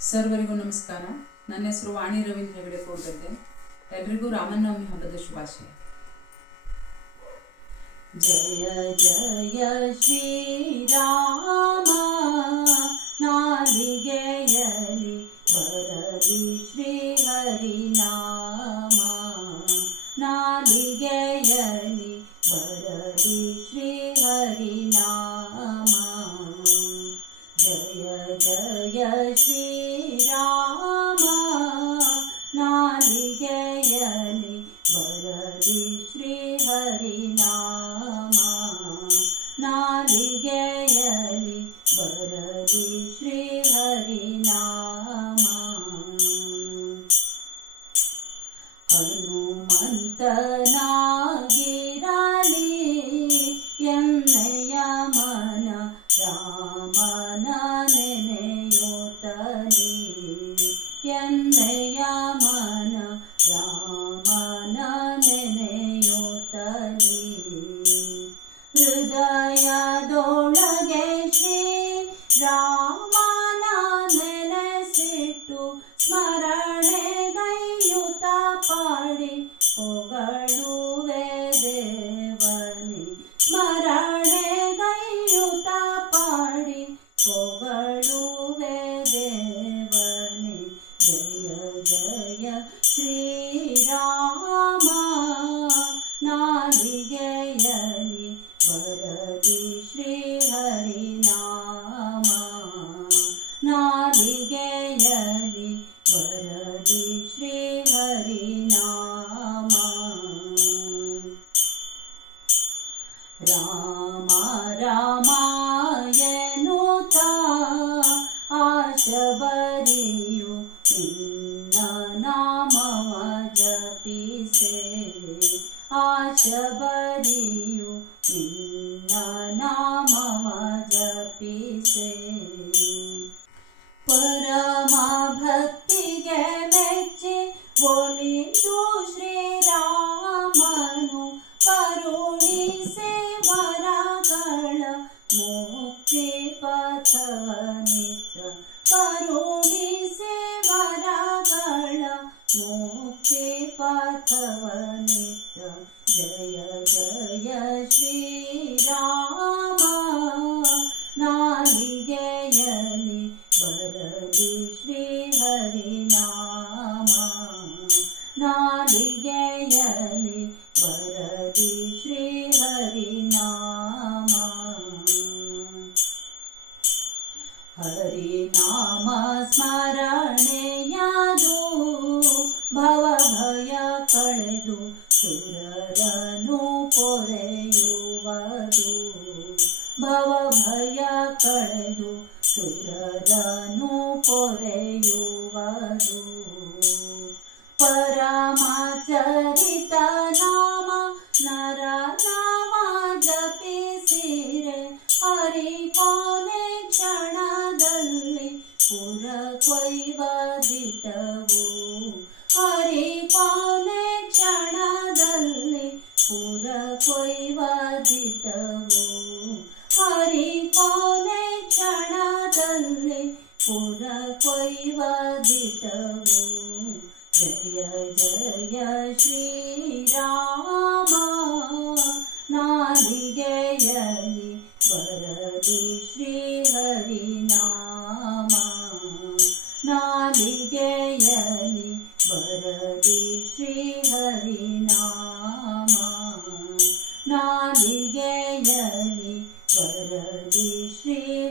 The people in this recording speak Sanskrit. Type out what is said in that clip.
ಸರ್ವರಿಗೂ ನಮಸ್ಕಾರ. ನನ್ನ ಹೆಸರು ವಾಣಿ ರವೀಂದ್ರ ಹೆಗಡೆ ಕೋಟೆ ಎಲ್ರಿಗೂ ರಾಮನವಮಿ ಹಬ್ಬದ ಶುಭಾಶಯ. ಜಯ ಜಯ ಶ್ರೀರಾಮ ನಾಲಿಗೆಯಲಿ ಬರಲಿ ಶ್ರೀಹರಿನಾಮ ನಾಲಿಗೆಯಲಿ जय जय श्रीराम ना जयनि वरी श्री हरि यन्नयामान रामाननयोतनि हृदया दोळ र श्री हरि नाम रामा रामायनुता आशबरियु आशबरीना नाम जपिसे आशबरियु पाठवनि जय जय श्रीराम नालिगनि वरदि श्री हरिनामालिगेयनि वरदि श्री हरि नाम हरिनाम स्मरणे यादु भव ಭವ ಭಯ ಕಳೆದು ಸುರರನು ಪೊರೆಯುವುದು ಪರಮಚರಿತ ನಾಮ ನರ ನಾಮ ಜಪಿಸಿರೆ ಶ್ರೀರಾಮ ನಾಲಿಗೆಯಲಿ ಬರಲಿ ಶ್ರೀಹರಿನಾಮ. ನಾಲಿಗೆಯಲಿ ಬರಲಿ ಶ್ರೀಹರಿನಾಮ. ನಾಲಿಗೆಯಲಿ ಬರಲಿ ಶ್ರೀಹರಿನಾಮ